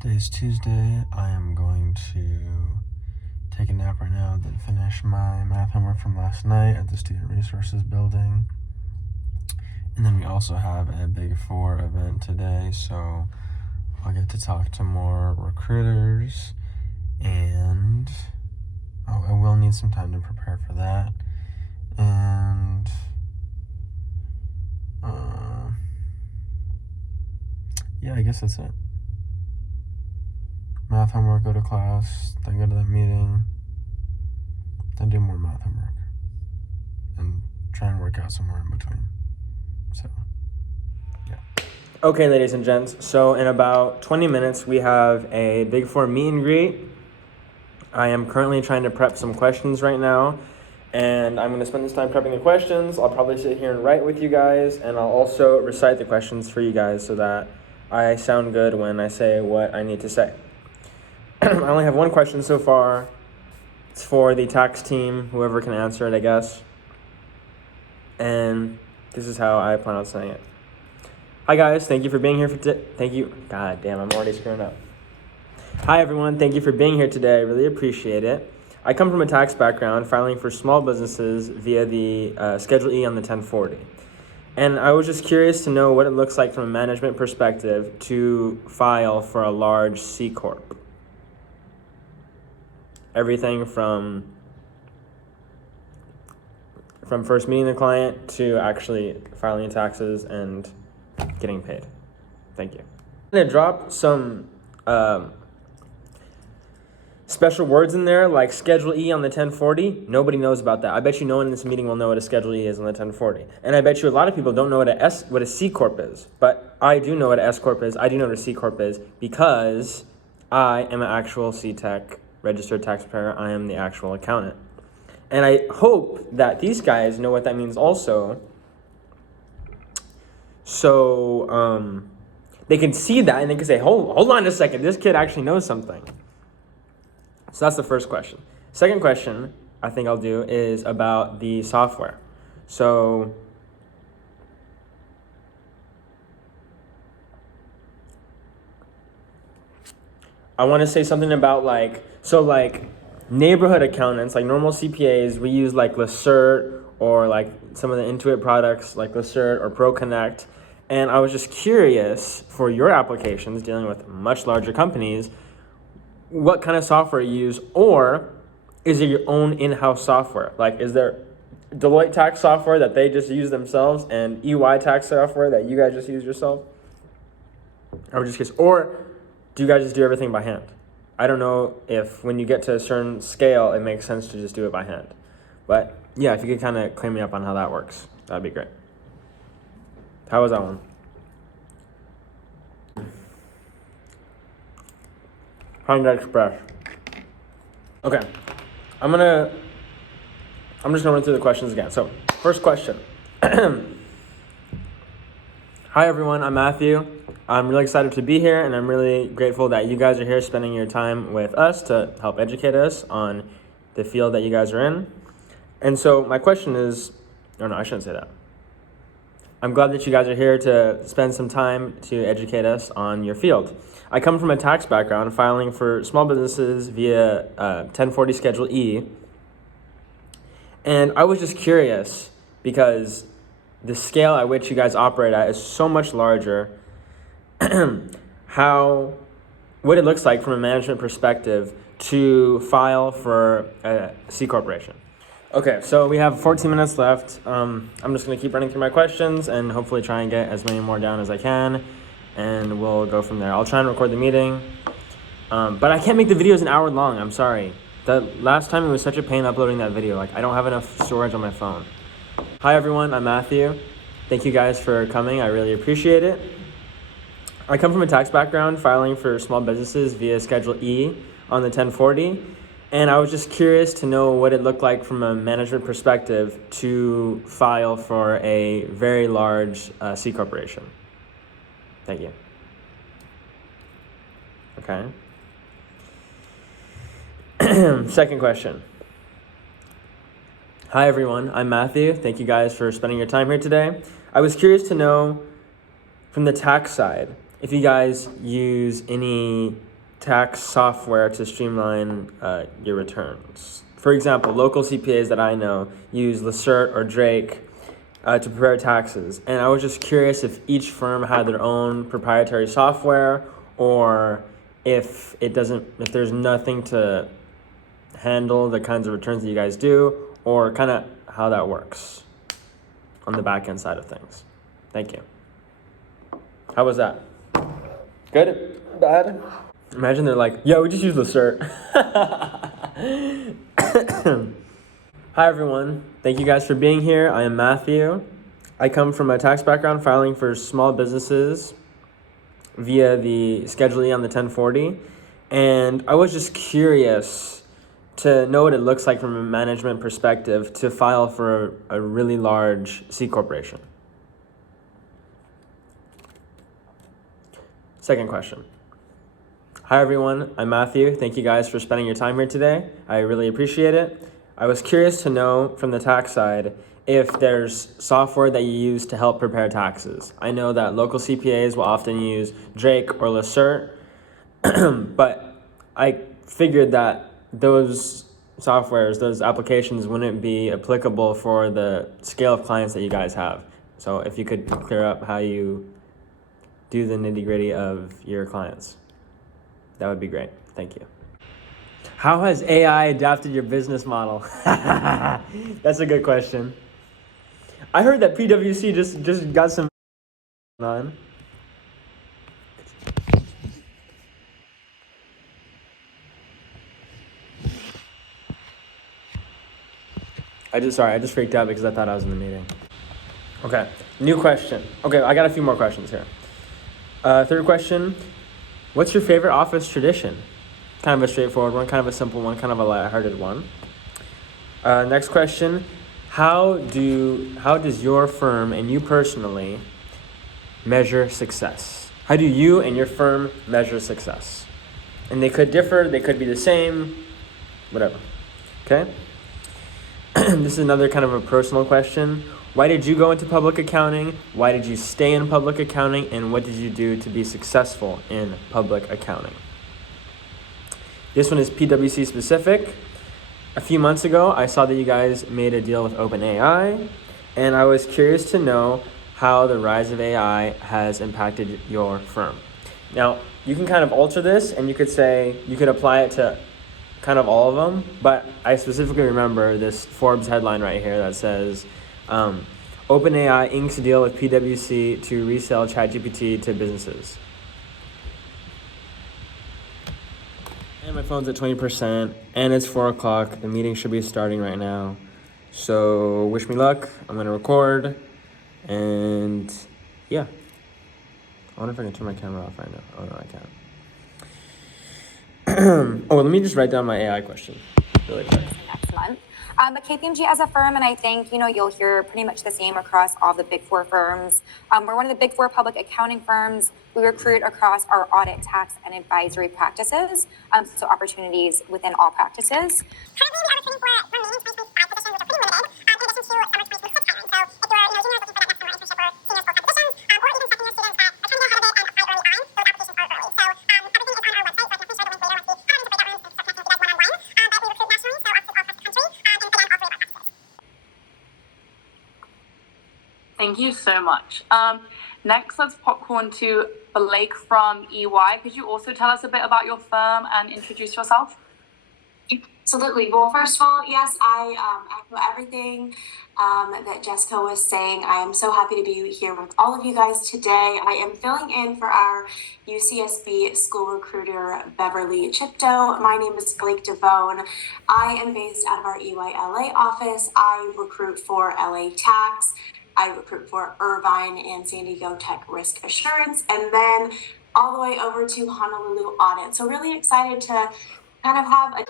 Today's Tuesday. I am going to take a nap right now, then finish my math homework from last night at the Student Resources Building. And then we also have a Big Four event today, so I'll get to talk to more recruiters, and I will need some time to prepare for that. And yeah, I guess that's it. Math homework, go to class, then go to the meeting, then do more math homework, and try and work out somewhere in between. So, yeah. Okay, ladies and gents, so in about 20 minutes, we have a Big Four meet and greet. I am currently trying to prep some questions right now, and I'm going to spend this time prepping the questions. I'll probably sit here and write with you guys, and I'll also recite the questions for you guys so that I sound good when I say what I need to say. I only have one question so far. It's for the tax team, whoever can answer it, I guess. And this is how I plan on saying it. Hi guys, thank you for being here thank you. God damn, I'm already screwing up. Hi everyone, thank you for being here today. I really appreciate it. I come from a tax background, filing for small businesses via the Schedule E on the 1040. And I was just curious to know what it looks like from a management perspective to file for a large C Corp. Everything from first meeting the client to actually filing taxes and getting paid. Thank you. I'm going to drop some special words in there like Schedule E on the 1040. Nobody knows about that. I bet you no one in this meeting will know what a Schedule E is on the 1040. And I bet you a lot of people don't know what a C Corp is. But I do know what an S Corp is. I do know what a C Corp is because I am an actual C-Tech registered taxpayer. I am the actual accountant. And I hope that these guys know what that means also. So they can see that and they can say, hold on a second, this kid actually knows something. So that's the first question. Second question I think I'll do is about the software. So I want to say something about like neighborhood accountants, like normal CPAs, we use like Lacert or like some of the Intuit products like Lacert or ProConnect. And I was just curious for your applications dealing with much larger companies, what kind of software you use, or is it your own in-house software? Like, is there Deloitte tax software that they just use themselves and EY tax software that you guys just use yourself? I was just curious. Or do you guys just do everything by hand? I don't know if when you get to a certain scale, it makes sense to just do it by hand. But yeah, if you could kind of clean me up on how that works, that'd be great. How was that one? Panda Express. Okay, I'm just gonna run through the questions again. So, first question. Hi everyone, I'm Matthew. I'm really excited to be here, and I'm really grateful that you guys are here spending your time with us to help educate us on the field that you guys are in. And so my question is, no, I shouldn't say that. I'm glad that you guys are here to spend some time to educate us on your field. I come from a tax background, filing for small businesses via 1040 Schedule E. And I was just curious because the scale at which you guys operate at is so much larger. What it looks like from a management perspective to file for a C corporation. Okay, so we have 14 minutes left. I'm just going to keep running through my questions and hopefully try and get as many more down as I can, and we'll go from there. I'll try and record the meeting, but I can't make the videos an hour long. I'm sorry. The last time it was such a pain uploading that video. Like, I don't have enough storage on my phone. Hi everyone, I'm Matthew. Thank you guys for coming. I really appreciate it. I come from a tax background, filing for small businesses via Schedule E on the 1040, and I was just curious to know what it looked like from a management perspective to file for a very large C corporation. Thank you. Okay. Second question. Hi everyone, I'm Matthew. Thank you guys for spending your time here today. I was curious to know from the tax side, if you guys use any tax software to streamline your returns. For example, local CPAs that I know use Lacerte or Drake to prepare taxes. And I was just curious if each firm had their own proprietary software, or if there's nothing to handle the kinds of returns that you guys do, or kind of how that works on the back end side of things. Thank you. How was that? Good? Bad? Imagine they're like, yeah, we just use Lacerte. Hi everyone, thank you guys for being here. I am Matthew. I come from a tax background, filing for small businesses via the Schedule E on the 1040. And I was just curious to know what it looks like from a management perspective to file for a really large C corporation. Second question. Hi everyone, I'm Matthew. Thank you guys for spending your time here today. I really appreciate it. I was curious to know from the tax side if there's software that you use to help prepare taxes. I know that local CPAs will often use Drake or Lacerte, but I figured that those softwares, those applications wouldn't be applicable for the scale of clients that you guys have. So if you could clear up how you do the nitty-gritty of your clients, that would be great. Thank you. How has AI adapted your business model? That's a good question. I heard that PwC just got some on. I just freaked out because I thought I was in the meeting. Okay, new question. Okay, I got a few more questions here. Third question, what's your favorite office tradition? Kind of a straightforward one, kind of a simple one, kind of a lighthearted one. Next question, how does your firm and you personally measure success? How do you and your firm measure success? And they could differ, they could be the same, whatever. Okay? This is another kind of a personal question. Why did you go into public accounting? Why did you stay in public accounting? And what did you do to be successful in public accounting? This one is PwC specific. A few months ago, I saw that you guys made a deal with OpenAI, and I was curious to know how the rise of AI has impacted your firm. Now, you can kind of alter this, and you could apply it to kind of all of them, but I specifically remember this Forbes headline right here that says, OpenAI inks a deal with PwC to resell ChatGPT to businesses. And my phone's at 20%, and it's 4 o'clock. The meeting should be starting right now. So wish me luck. I'm gonna record, and yeah. I wonder if I can turn my camera off right now. Oh no, I can't. Oh, let me just write down my AI question really quick. Next month. But KPMG as a firm, and I think, you'll hear pretty much the same across all the big four firms. We're one of the big four public accounting firms. We recruit across our audit, tax, and advisory practices, so opportunities within all practices. Currently, we are recruiting for remaining 2025 positions, which are pretty limited, in addition to summer 2026 hiring. So if you're juniors looking for that next summer internship or senior school positions, or even second year students that are trying to get ahead of it and apply early on, those applications are early. So everything is on our website, so I can actually share the link later once we have into breakout rooms and start connecting with you guys one-on-one. But we recruit nationally, so obviously all across the country, and again, all three of our practices. Thank you so much. Next, let's popcorn to Blake from EY. Could you also tell us a bit about your firm and introduce yourself? Absolutely. Well, first of all, yes, I echo everything that Jessica was saying. I am so happy to be here with all of you guys today. I am filling in for our UCSB school recruiter, Beverly Chipto. My name is Blake Devone. I am based out of our EY LA office. I recruit for LA Tax. I recruit for Irvine and San Diego Tech Risk Assurance, and then all the way over to Honolulu Audit. So really excited to kind of have a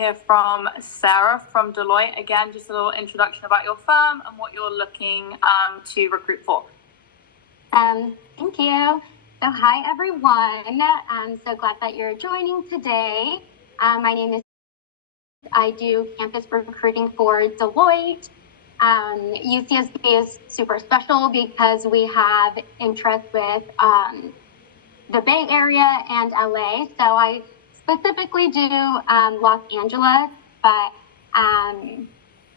hear from Sarah from Deloitte. Again, just a little introduction about your firm and what you're looking to recruit for. Thank you. So hi, everyone. I'm so glad that you're joining today. My name is, I do campus recruiting for Deloitte. UCSB is super special because we have interest with the Bay Area and LA. So I specifically do Los Angeles, but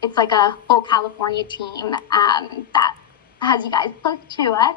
it's like a whole California team that has you guys close to us.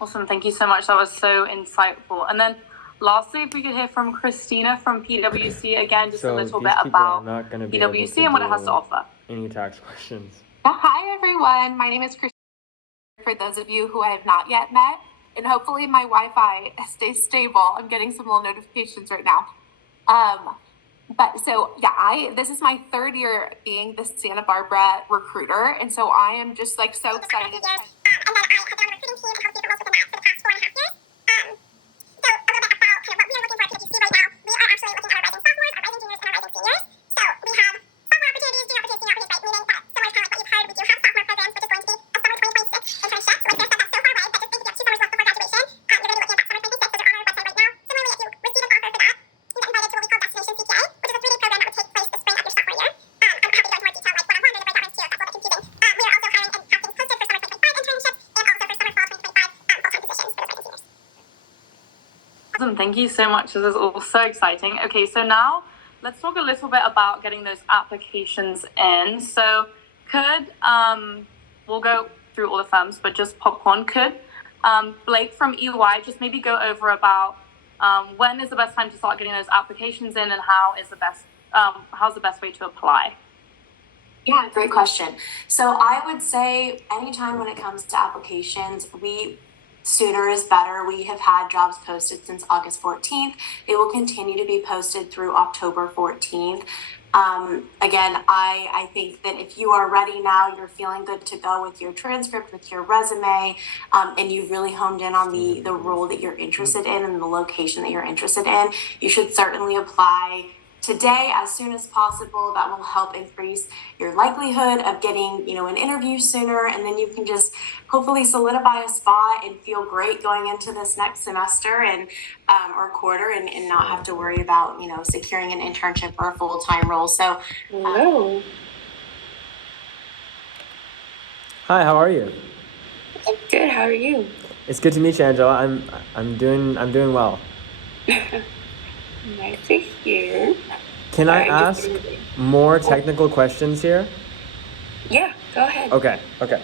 Awesome, thank you so much. That was so insightful. And then lastly, if we could hear from Christina from PwC, again, just a little bit about PwC and what it has to offer. Any tax questions? Hi, everyone. My name is Christina, for those of you who I have not yet met, and hopefully my Wi-Fi stays stable. I'm getting some little notifications right now. But so, yeah, this is my third year being the Santa Barbara recruiter, and so I am just like so excited. Thank you so much. This is all so exciting. Okay, so now let's talk a little bit about getting those applications in. So we'll go through all the firms, but just popcorn, could Blake from EY just maybe go over about when is the best time to start getting those applications in, and how's the best way to apply? Yeah, great question. So I would say anytime when it comes to applications, sooner is better. We have had jobs posted since August 14th. They will continue to be posted through October 14th. Again, I think that if you are ready now, you're feeling good to go with your transcript, with your resume, and you've really honed in on the role that you're interested in and the location that you're interested in, you should certainly apply today as soon as possible. That will help increase your likelihood of getting, an interview sooner, and then you can just hopefully solidify a spot and feel great going into this next semester and or quarter, and not have to worry about, securing an internship or a full-time role. So hello. Hi, how are you? I'm good. How are you? It's good to meet you, Angela. I'm doing well. Nice to hear. Can I ask more technical questions here? Yeah, go ahead. Okay.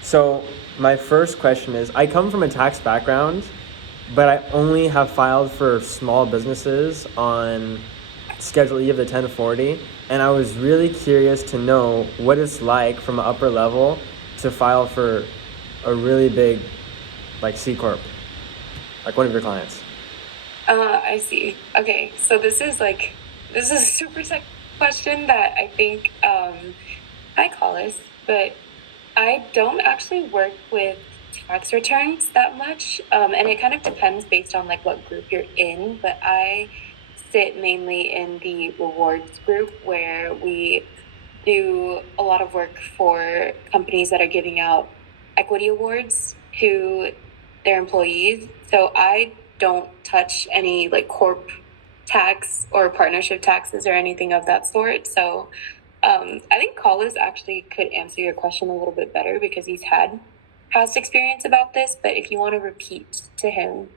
So my first question is, I come from a tax background, but I only have filed for small businesses on Schedule E of the 1040, and I was really curious to know what it's like from an upper level to file for a really big, C Corp, like one of your clients. I see. Okay, so this is a super tech question that I think, hi Collis, but I don't actually work with tax returns that much, and it kind of depends based on what group you're in, but I sit mainly in the rewards group where we do a lot of work for companies that are giving out equity awards to their employees. So I don't touch any like corp tax or partnership taxes or anything of that sort. So I think Collis actually could answer your question a little bit better because he's had past experience about this. But if you want to repeat to him,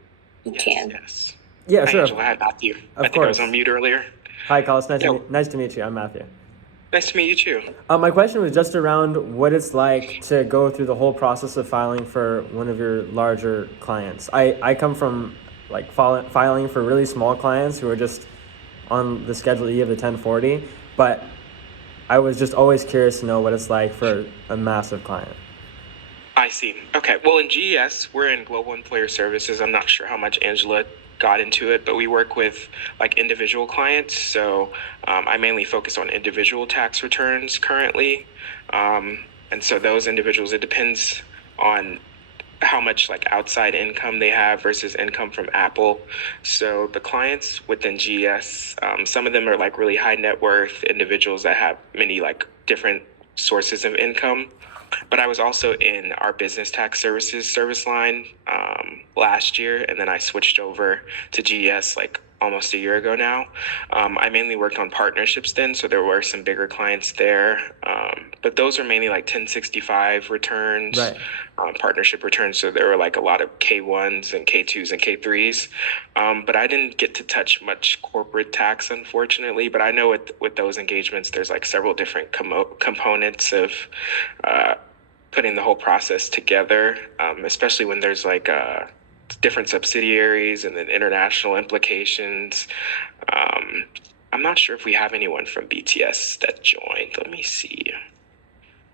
you can. Yes. Yeah, Hi, sure. Angela. Hi, Matthew. I think I was course. on mute earlier. Hi, Carlos. Yeah. Nice to meet you. I'm Matthew. Nice to meet you too. My question was just around what it's like to go through the whole process of filing for one of your larger clients. I come from like filing for really small clients who are just on the Schedule E of the 1040, but I was just always curious to know what it's like for a massive client. I see. Okay. Well, in GES, we're in Global Employer Services. I'm not sure how much Angela got into it, but we work with like individual clients. So I mainly focus on individual tax returns currently. And so those individuals, it depends on how much like outside income they have versus income from Apple. So the clients within GES, some of them are like really high net worth individuals that have many like different sources of income. But I was also in our business tax services service line last year, and then I switched over to GES like almost a year ago now. I mainly worked on partnerships then, so there were some bigger clients there. But those are mainly like 1065 returns, Right. Partnership returns. So there were like a lot of K1s and K2s and K3s. But I didn't get to touch much corporate tax, unfortunately. But I know with those engagements, there's like several different components of putting the whole process together, especially when there's like different subsidiaries and then international implications. I'm not sure if we have anyone from BTS that joined. Let me see.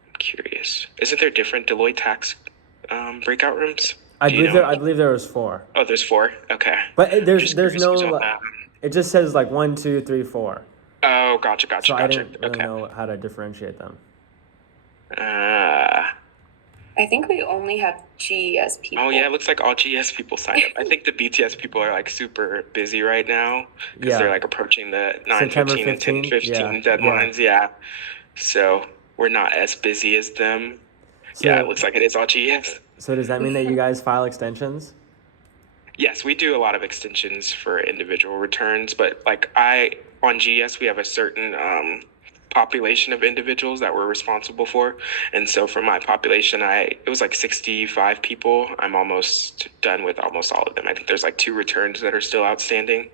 I'm curious. Isn't there different Deloitte tax breakout rooms? I believe there was 4. Oh, there's 4. Okay. But there's Just curious who's no. on that. It just says like 1, 2, 3, 4. Oh, gotcha. So I didn't really Okay. know how to differentiate them. I think we only have GES people. Oh yeah, it looks like all GS people signed up. I think the BTS people are like super busy right now because Yeah. they're like approaching the September 9/15 and 15th? 10/15 Yeah. deadlines. Yeah. So we're not as busy as them. So, Yeah, it looks like it is all GS. So does that mean that you guys file extensions? Yes, we do a lot of extensions for individual returns, but like on GS, we have a certain population of individuals that we're responsible for. And so for my population, it was like 65 people. I'm almost done with almost all of them. I think there's like 2 returns that are still outstanding.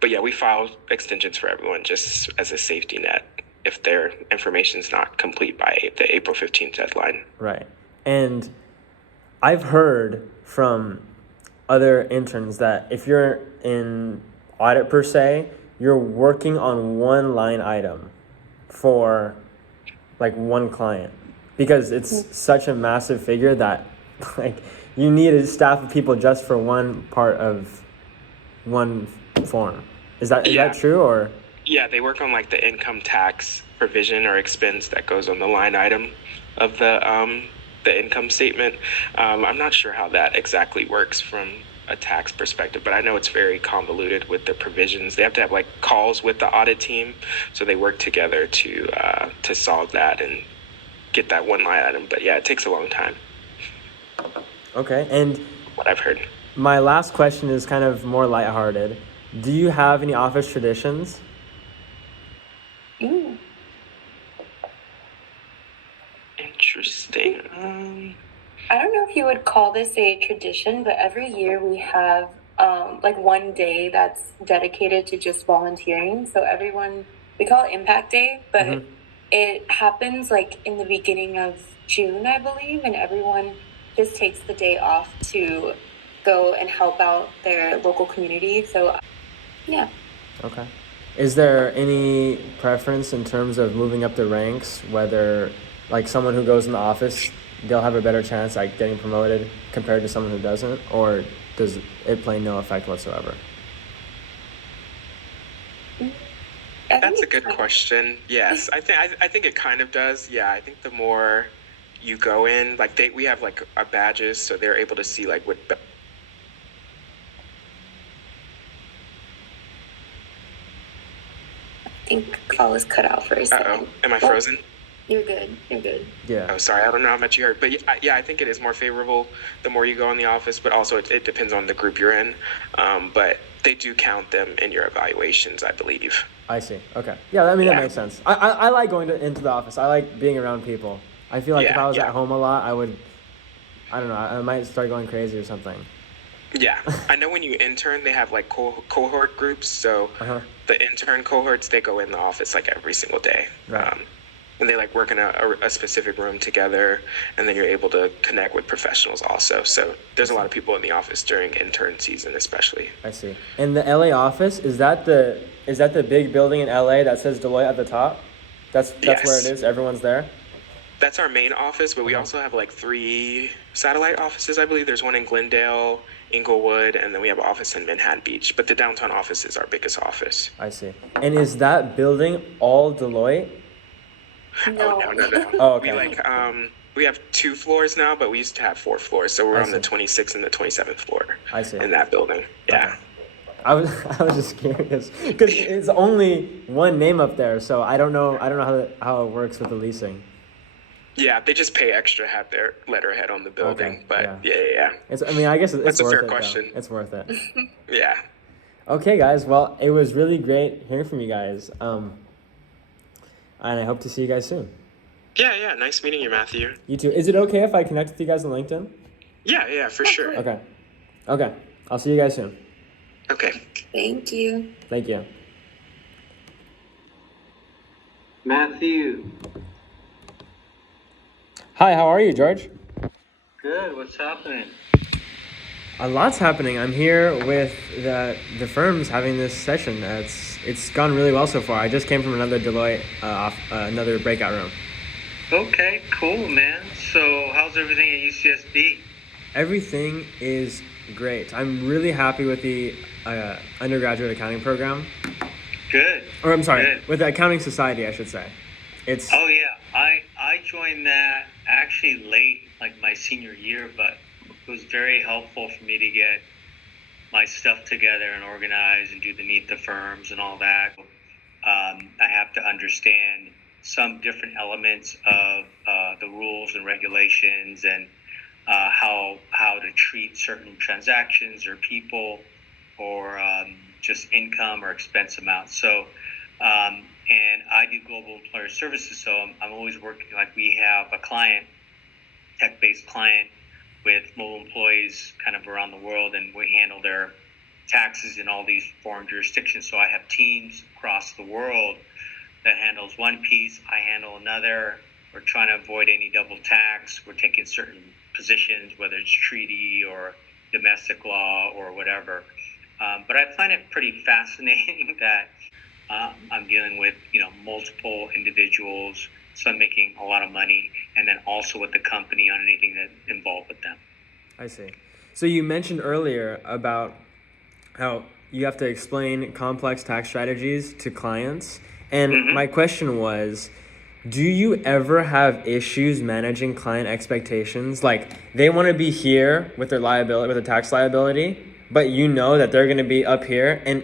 But yeah, we file extensions for everyone just as a safety net if their information's not complete by the April 15th deadline. Right. And I've heard from other interns that if you're in audit per se, you're working on one line item for like one client because it's such a massive figure that like you need a staff of people just for one part of one form. Is that true or? Yeah, they work on like the income tax provision or expense that goes on the line item of the income statement. I'm not sure how that exactly works from a tax perspective, but I know it's very convoluted with the provisions. They have to have like calls with the audit team, so they work together to solve that and get that one line item. But yeah, it takes a long time. Okay, and What I've heard. my last question is kind of more lighthearted. Do you have any office traditions? Ooh. Interesting. I don't know if you would call this a tradition, but every year we have like one day that's dedicated to just volunteering. So we call it Impact Day, but it happens like in the beginning of June, I believe, and everyone just takes the day off to go and help out their local community. So, yeah. Okay. Is there any preference in terms of moving up the ranks, whether like someone who goes in the office, they'll have a better chance at getting promoted compared to someone who doesn't, or does it play no effect whatsoever? That's a good question. Yes, I think it kind of does. Yeah, I think the more you go in, like we have like our badges, so they're able to see like what. I think call is cut out for a second. Am I frozen? You're good. You're good. Yeah. Oh, sorry, I don't know how much you heard, but yeah, I think it is more favorable the more you go in the office, but also it depends on the group you're in. But they do count them in your evaluations, I believe. I see. Okay. Yeah, I mean, that Yeah. makes sense. I like going into the office. I like being around people. I feel like if Yeah, I was yeah. at home a lot, I don't know, I might start going crazy or something. Yeah, I know when you intern, they have like cohort groups. So the intern cohorts, they go in the office like every single day. Right. And they like work in a specific room together, and then you're able to connect with professionals also. So there's a lot of people in the office during intern season, especially. I see. And the LA office, is that the big building in LA that says Deloitte at the top? That's Yes. where it is. Everyone's there. That's our main office, but we also have like 3 satellite offices, I believe. There's one in Glendale, Inglewood, and then we have an office in Manhattan Beach. But the downtown office is our biggest office. I see. And is that building all Deloitte? No. Oh, no. Oh, okay. We have 2 floors now, but we used to have 4 floors. So we're I on the see. 26th and the 27th floor I see. in that building. Yeah. Okay. I was just curious because it's only one name up there, so I don't know how it works with the leasing. Yeah, they just pay extra, have their letterhead on the building. Okay, But yeah. yeah. I guess it's That's a worth fair it. question. Though. It's worth it. Yeah. Okay, guys. Well, it was really great hearing from you guys. And I hope to see you guys soon. Yeah. Nice meeting you, Matthew. You too. Is it okay if I connect with you guys on LinkedIn? Yeah, for sure. Okay. I'll see you guys soon. Okay. Thank you. Thank you. Matthew. Hi, how are you, George? Good. What's happening? A lot's happening. I'm here with the firms having this session. It's gone really well so far. I just came from another Deloitte another breakout room. Okay, cool, man. So, how's everything at UCSB? Everything is great. I'm really happy with the undergraduate accounting program. Good. Or I'm sorry, Good. with the accounting society, I should say. It's Oh yeah, I joined that actually late, like my senior year, but it was very helpful for me to get my stuff together and organize and do the meet the firms and all that. I have to understand some different elements of the rules and regulations and how to treat certain transactions or people or just income or expense amounts. So, and I do global employer services, so I'm always working, like we have a client, tech-based client with mobile employees kind of around the world, and we handle their taxes in all these foreign jurisdictions. So I have teams across the world that handles one piece, I handle another. We're trying to avoid any double tax. We're taking certain positions, whether it's treaty or domestic law or whatever. But I find it pretty fascinating that I'm dealing with, multiple individuals, some making a lot of money, and then also with the company on anything that involved with them. I see. So you mentioned earlier about how you have to explain complex tax strategies to clients. And my question was, do you ever have issues managing client expectations? Like they want to be here with their liability, with a tax liability, but you know that they're going to be up here. And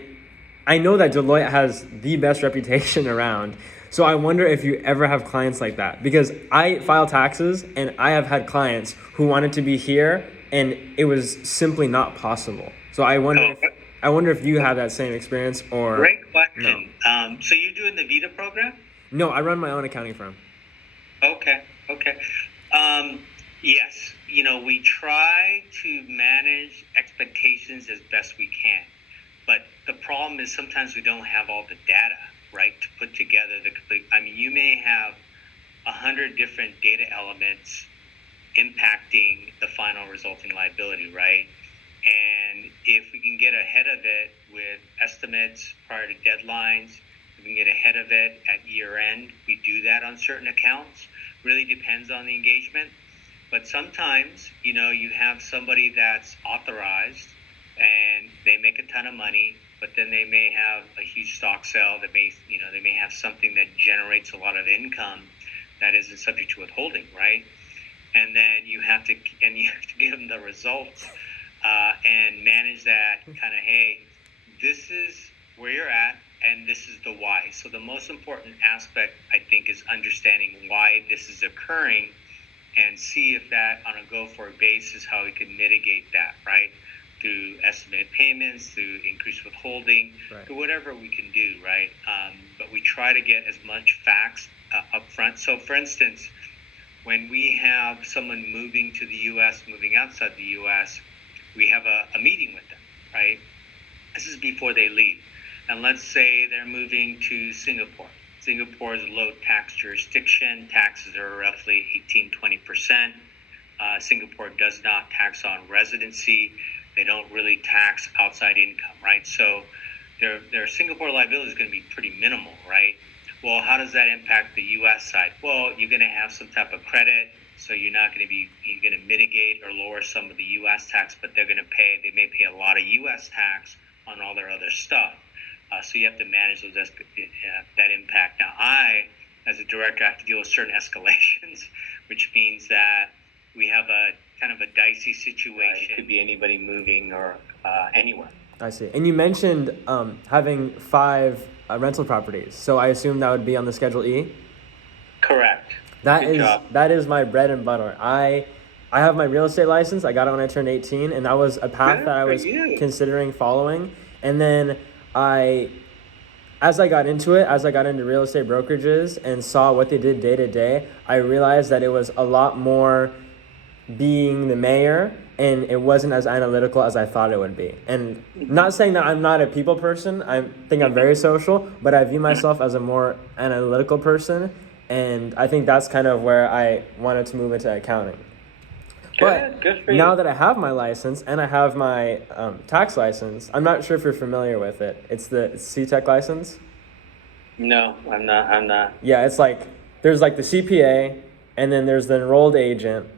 I know that Deloitte has the best reputation around. So I wonder if you ever have clients like that, because I file taxes and I have had clients who wanted to be here and it was simply not possible. So I wonder if you have that same experience or Great question. no. So you're doing the Vita program? No, I run my own accounting firm. Okay. Yes, we try to manage expectations as best we can, but the problem is sometimes we don't have all the data, right, to put together the complete. I mean, you may have 100 different data elements impacting the final resulting liability, right? And if we can get ahead of it with estimates prior to deadlines, we can get ahead of it at year end. We do that on certain accounts. Really depends on the engagement. But sometimes, you have somebody that's authorized and they make a ton of money, but then they may have a huge stock sale that they may have something that generates a lot of income that isn't subject to withholding, right? And then you have to give them the results and manage that kind of, hey, this is where you're at, and this is the why. So the most important aspect, I think, is understanding why this is occurring and see if that on a go-forward basis, how we can mitigate that, right? Through estimated payments, through increased withholding, Right. through whatever we can do, right? But we try to get as much facts up front. So for instance, when we have someone moving to the U.S., moving outside the U.S., we have a meeting with them, right? This is before they leave. And let's say they're moving to Singapore. Singapore is a low tax jurisdiction. Taxes are roughly 18-20%. Singapore does not tax on residency. They don't really tax outside income, right? So their Singapore liability is going to be pretty minimal, right? Well, how does that impact the U.S. side? Well, you're going to have some type of credit, so you're going to mitigate or lower some of the U.S. tax, but they may pay a lot of U.S. tax on all their other stuff. So you have to manage that impact. Now, I, as a director, have to deal with certain escalations, which means that we have a kind of a dicey situation. It could be anybody moving or anywhere. I see. And you mentioned having 5 rental properties. So I assume that would be on the Schedule E? Correct. Good job. That is my bread and butter. I have my real estate license. I got it when I turned 18, and that was a path that I was considering following. And then as I got into real estate brokerages and saw what they did day to day, I realized that it was a lot more being the mayor, and it wasn't as analytical as I thought it would be. And not saying that I'm not a people person, I think I'm very social, but I view myself as a more analytical person, and I think that's kind of where I wanted to move into accounting. But good for you. Now that I have my license and I have my tax license, I'm not sure if you're familiar with it. It's the CTEC license. No, I'm not. Yeah, it's like there's like the CPA, and then there's the enrolled agent,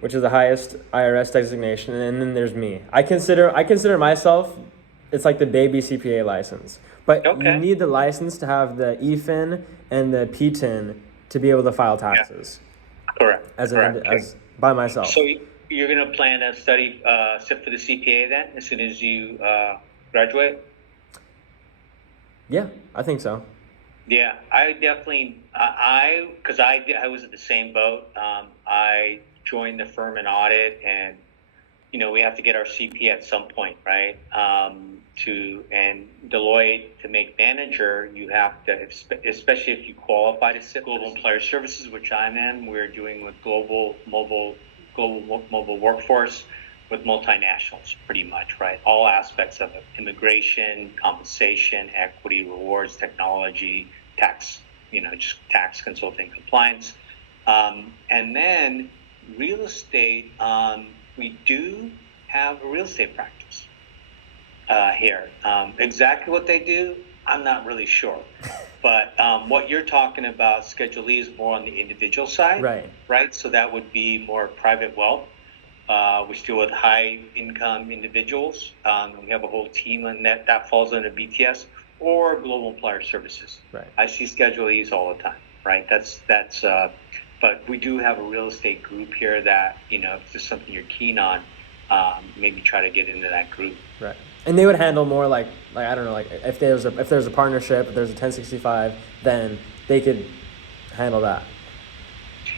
which is the highest IRS designation, and then there's me. I consider myself, it's like the baby CPA license. But you need the license to have the EFIN and the PTIN to be able to file taxes. Yeah. Correct. As by myself. So you're going to plan to sit for the CPA then, as soon as you graduate? Yeah, I think so. Yeah, I definitely, because I was in the same boat. I joined the firm in audit, and, we have to get our CPA at some point, right? And Deloitte, to make manager, you have to, especially if you qualify to sit Global Employer Services, which I'm in, we're doing with global mobile workforce with multinationals, pretty much, right? All aspects of it: immigration, compensation, equity, rewards, technology, tax, just tax consulting, compliance. And then real estate, we do have a real estate practice here. Exactly what they do, I'm not really sure. But what you're talking about, Schedule E, is more on the individual side, right? So that would be more private wealth. We deal with high income individuals. We have a whole team on that. That falls under BTS or Global Employer Services. Right. I see Schedule E's all the time, right? But we do have a real estate group here that, if there's something you're keen on, maybe try to get into that group. Right. And they would handle more like I don't know, like if there's a partnership, if there's a 1065, then they could handle that.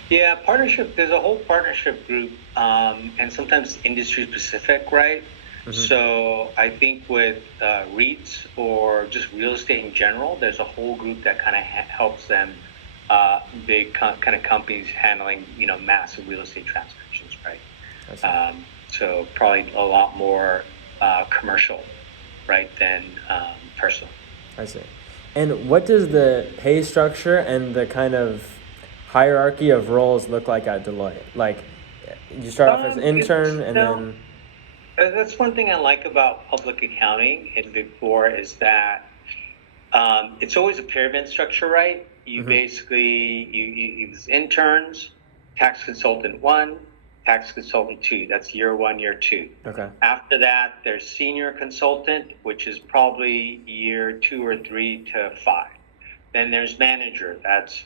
Yeah, partnership. There's a whole partnership group, and sometimes industry specific, right? So I think with REITs or just real estate in general, there's a whole group that kind of helps them. Big kind of companies handling, massive real estate transactions, right? So probably a lot more commercial, right, than personal. I see. And what does the pay structure and the kind of hierarchy of roles look like at Deloitte? Like, you start off as an intern, and then... That's one thing I like about public accounting in Big Four is that it's always a pyramid structure, right? You basically, you use interns, tax consultant 1, tax consultant 2. That's year 1, year 2. Okay. After that, there's senior consultant, which is probably year 2 or 3 to 5. Then there's manager. That's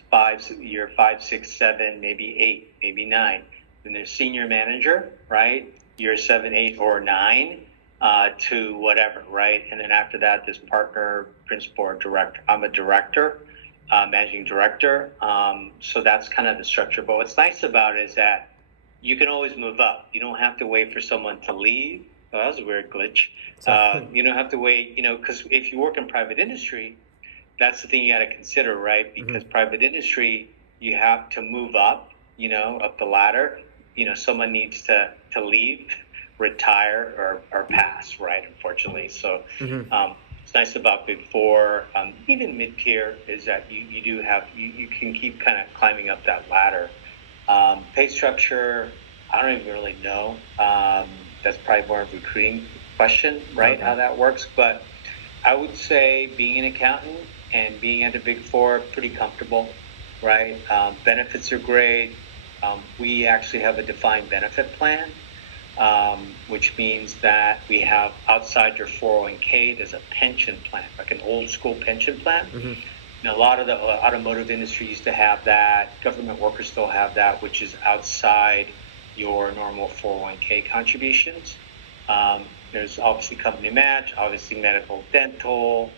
year 5, 6, 7, maybe 8, maybe 9. Then there's senior manager, right? Year 7, 8, or 9. to whatever, right? And then after that, there's partner, principal, or director. I'm a director, managing director. So that's kind of the structure. But what's nice about it is that you can always move up. You don't have to wait for someone to leave. Oh, that was a weird glitch. You don't have to wait, because if you work in private industry, that's the thing you got to consider, right? Because private industry, you have to move up, up the ladder. Someone needs to leave, retire, or pass, right? Unfortunately. So it's nice about Big Four, even mid-tier, is that you do have, you can keep kind of climbing up that ladder. Pay structure, I don't even really know. That's probably more of a recruiting question, right? Okay. How that works. But I would say being an accountant and being at the Big Four, pretty comfortable, right? Benefits are great. We actually have a defined benefit plan, which means that we have outside your 401k, there's a pension plan, like an old school pension plan. A lot of the automotive industry used to have that. Government workers still have that, which is outside your normal 401k contributions. There's obviously company match, obviously medical, dental.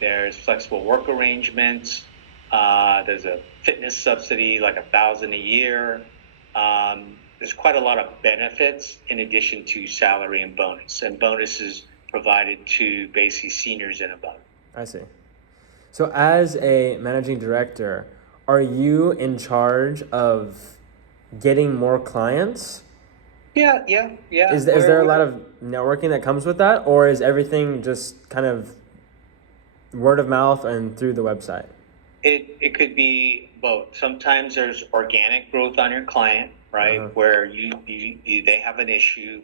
There's flexible work arrangements. There's a fitness subsidy, like $1,000 a year. There's quite a lot of benefits in addition to salary and bonus. And bonuses provided to basically seniors and above. I see. So as a managing director, are you in charge of getting more clients? Yeah. Is there a lot of networking that comes with that, or is everything just kind of word of mouth and through the website? It could be both. Sometimes there's organic growth on your client, right? Where you they have an issue,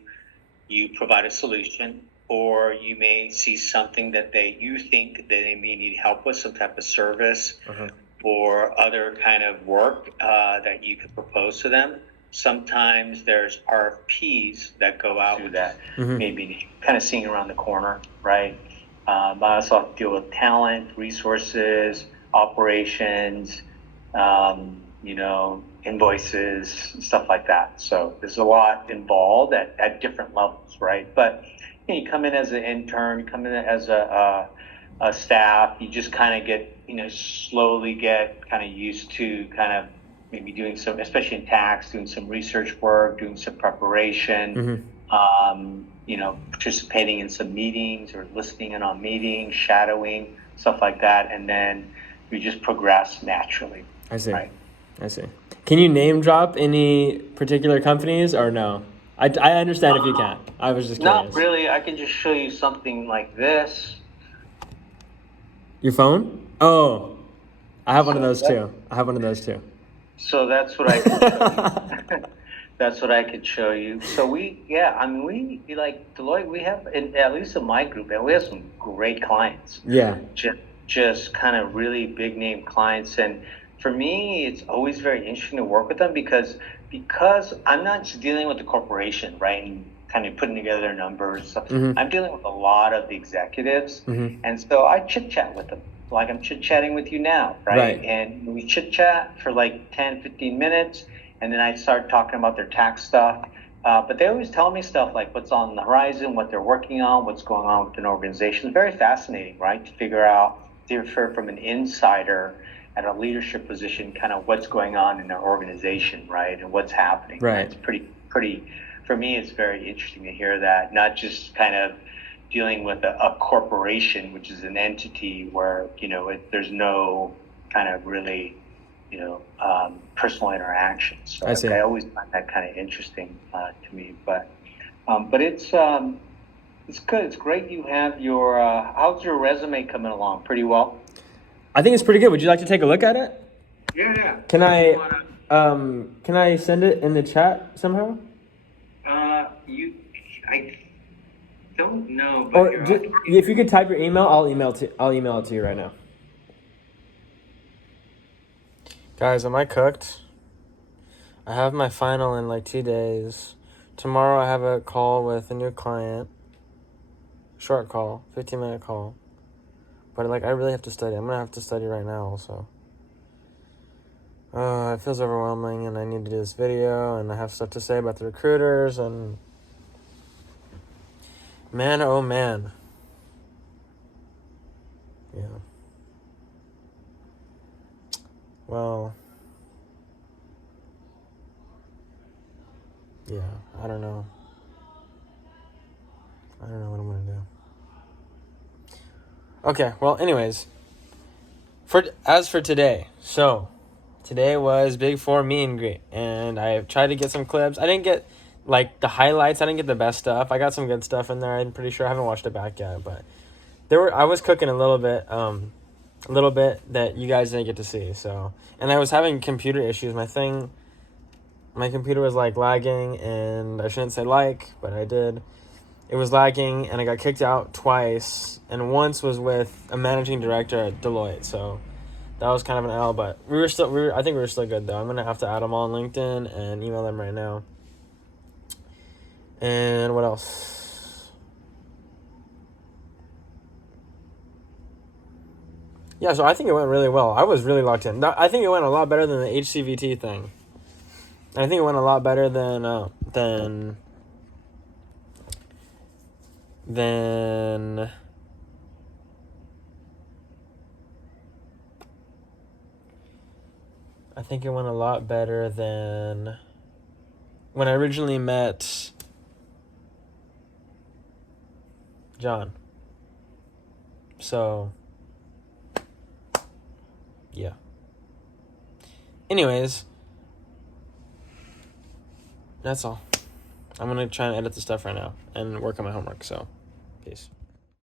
you provide a solution, or you may see something that you think that they may need help with, some type of service or other kind of work that you could propose to them. Sometimes there's RFPs that go out with that, maybe kind of seeing around the corner, right? I also have to deal with talent, resources, operations, invoices, stuff like that. So there's a lot involved at different levels, right? But you come in as an intern, you come in as a staff, you just kind of get, slowly get kind of used to kind of maybe doing some, especially in tax, doing some research work, doing some preparation, participating in some meetings or listening in on meetings, shadowing, stuff like that. And then you just progress naturally. I see. Right? I see. Can you name drop any particular companies or no? I understand if you can't. I was just curious. Not really. I can just show you something like this. Your phone? Oh, I have one of those too. So that's what I can show you. That's what I could show you. So we like Deloitte, we have, at least in my group, and we have some great clients. Yeah. Just kind of really big name clients. And for me, it's always very interesting to work with them because I'm not just dealing with the corporation, right? And kind of putting together their numbers. So I'm dealing with a lot of the executives. And so I chit chat with them. Like I'm chit chatting with you now, right? And we chit chat for like 10, 15 minutes. And then I start talking about their tax stuff. But they always tell me stuff like what's on the horizon, what they're working on, what's going on with an organization. It's very fascinating, right? To figure out, from an insider at a leadership position, kind of what's going on in their organization, right? And what's happening. Right. It's pretty, for me, it's very interesting to hear that, not just kind of dealing with a corporation, which is an entity where, there's no kind of really, personal interactions. So I see. I always find that kind of interesting to me. But it's good. It's great you have your, how's your resume coming along? Pretty well? I think it's pretty good. Would you like to take a look at it? Yeah. Can I send it in the chat somehow? I don't know. But Or if you could type your email, I'll email it to you right now. Guys, am I cooked? I have my final in like 2 days. Tomorrow I have a call with a new client. Short call, 15-minute call. But I really have to study. I'm going to have to study right now also. It feels overwhelming and I need to do this video and I have stuff to say about the recruiters and Man, oh man. Yeah. Well, yeah, I don't know. I don't know what I'm going to do. Okay, well, anyways, as for today, so today was Big Four meet and greet, and I tried to get some clips. I didn't get, like, the highlights. I didn't get the best stuff. I got some good stuff in there. I'm pretty sure. I haven't watched it back yet, but I was cooking a little bit that you guys didn't get to see, so. And I was having computer issues. My computer was, like, lagging, and I shouldn't say but I did. It was lagging, and I got kicked out twice, and once was with a managing director at Deloitte, so that was kind of an L, but I think we were still good, though. I'm going to have to add them all on LinkedIn and email them right now. And what else? Yeah, so I think it went really well. I was really locked in. I think it went a lot better than the HCVT thing. I think it went a lot better than I think it went a lot better than when I originally met John. So, yeah. Anyways, that's all. I'm going to try and edit the stuff right now and work on my homework, so peace.